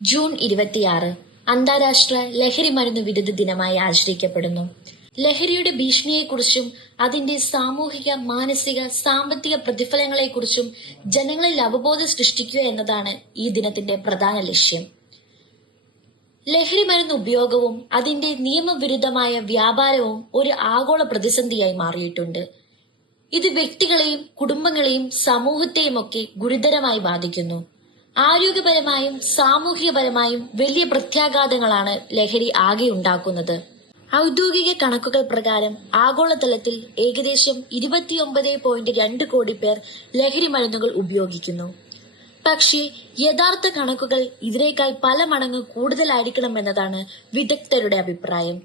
June 26 അന്താരാഷ്ട്ര ലഹരി മരുന്ന് വിരുദ്ധ ദിനമായി ആചരിക്കപ്പെടുന്നു. ലഹരിയുടെ ഭീഷണിയെക്കുറിച്ചും അതിന്റെ സാമൂഹിക, മാനസിക, സാമ്പത്തിക പ്രതിഫലങ്ങളെക്കുറിച്ചും ജനങ്ങളിൽ അവബോധം സൃഷ്ടിക്കുക എന്നതാണ് ഈ ദിനത്തിന്റെ പ്രധാന ലക്ഷ്യം. ലഹരി മരുന്ന് ഉപയോഗവും അതിന്റെ നിയമവിരുദ്ധമായ വ്യാപാരവും ഒരു ആഗോള പ്രതിസന്ധിയായി മാറിയിട്ടുണ്ട്. ഇത് വ്യക്തികളെയും കുടുംബങ്ങളെയും സമൂഹത്തെയും ഒക്കെ ഗുരുതരമായി ബാധിക്കുന്നു. ആരോഗ്യപരമായും സാമൂഹികപരമായും വലിയ പ്രത്യാഘാതങ്ങളാണ് ലഹരി ആകെ ഉണ്ടാക്കുന്നത്. ഔദ്യോഗിക കണക്കുകൾ പ്രകാരം ആഗോളതലത്തിൽ ഏകദേശം 29.2 കോടി പേർ ലഹരി മരുന്നുകൾ ഉപയോഗിക്കുന്നു. പക്ഷേ യഥാർത്ഥ കണക്കുകൾ ഇതിനേക്കാൾ പല മടങ്ങ് കൂടുതലായിരിക്കണമെന്നതാണ് വിദഗ്ധരുടെ അഭിപ്രായം.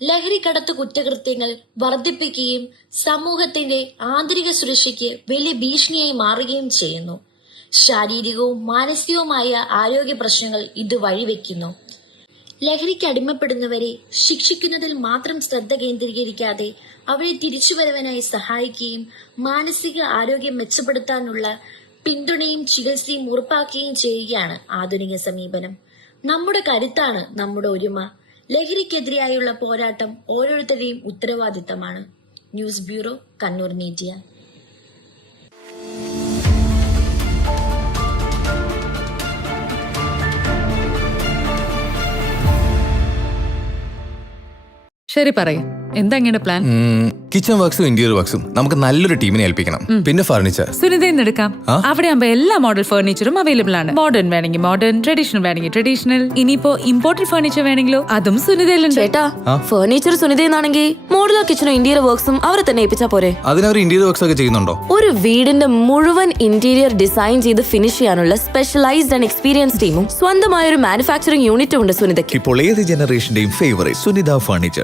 ലഹരി കടത്ത് കുറ്റകൃത്യങ്ങൾ വർദ്ധിപ്പിക്കുകയും സമൂഹത്തിന്റെ ആന്തരിക സുരക്ഷയ്ക്ക് വലിയ ഭീഷണിയായി മാറുകയും ചെയ്യുന്നു. ശാരീരികവും മാനസികവുമായ ആരോഗ്യ പ്രശ്നങ്ങൾ ഇത് വഴിവെക്കുന്നു. ലഹരിക്ക് അടിമപ്പെടുന്നവരെ ശിക്ഷിക്കുന്നതിൽ മാത്രം ശ്രദ്ധ കേന്ദ്രീകരിക്കാതെ അവരെ തിരിച്ചുവരവനായി സഹായിക്കുകയും മാനസിക ആരോഗ്യം മെച്ചപ്പെടുത്താനുള്ള പിന്തുണയും ചികിത്സയും ഉറപ്പാക്കുകയും ചെയ്യുകയാണ് ആധുനിക സമീപനം. നമ്മുടെ കരുത്താണ് നമ്മുടെ ഒരുമ. ലഹരിക്കെതിരെയായുള്ള പോരാട്ടം ഓരോരുത്തരുടെയും ഉത്തരവാദിത്തമാണ്. News bureau, Kannur media. ശരി, പറയും എന്താ ഇങ്ങനെ പ്ലാൻ? കിച്ചൺ വർക്ക്സും ഇന്റീരിയർ വർക്ക്സും നമുക്ക് നല്ലൊരു ടീമിനെ ഏൽപ്പിക്കണം. പിന്നെ ഫർണിച്ചർ സുനിതയിൽ നിന്ന് എടുക്കാം. അവിടെ ആകുമ്പോ എല്ലാ മോഡൽ ഫർണിച്ചറും അവൈലബിൾ ആണ്. മോഡേൺ വേണമെങ്കിൽ മോഡേൺ, ട്രഡീഷണൽ വേണമെങ്കിൽ ട്രഡീഷണൽ. ഇനിയിപ്പോ ഇമ്പോർട്ടഡ് ഫർണിച്ചർ വേണമെങ്കിലോ അതും സുനിതയിലുണ്ട്. ചേട്ടാ, ഫർണിച്ചർ സുനിതയെന്നാണെങ്കിൽ മോഡുലർ കിച്ചണും ഇന്റീരിയർ വർക്ക്സും അവരെ തന്നെ ഏൽപ്പിച്ചാ പോരെ? അതിനവർ ഇന്റീരിയർ വർക്ക്സ് ഒക്കെ ചെയ്യുന്നുണ്ടോ? ഒരു വീടിന്റെ മുഴുവൻ ഇന്റീരിയർ ഡിസൈൻ ചെയ്ത് ഫിനിഷ് ചെയ്യാനുള്ള സ്പെഷ്യലൈസ്ഡ് ആൻഡ് എക്സ്പീരിയൻസ് ടീമും സ്വന്തമായ ഒരു മാനുഫാക്ചറിംഗ് യൂണിറ്റും ഉണ്ട് സുനിതയ്ക്ക്. ഇപ്പോൾ ഏത് ജനറേഷന്റെയും ഫേവറേറ്റ് സുനിത ഫർണിച്ചർ.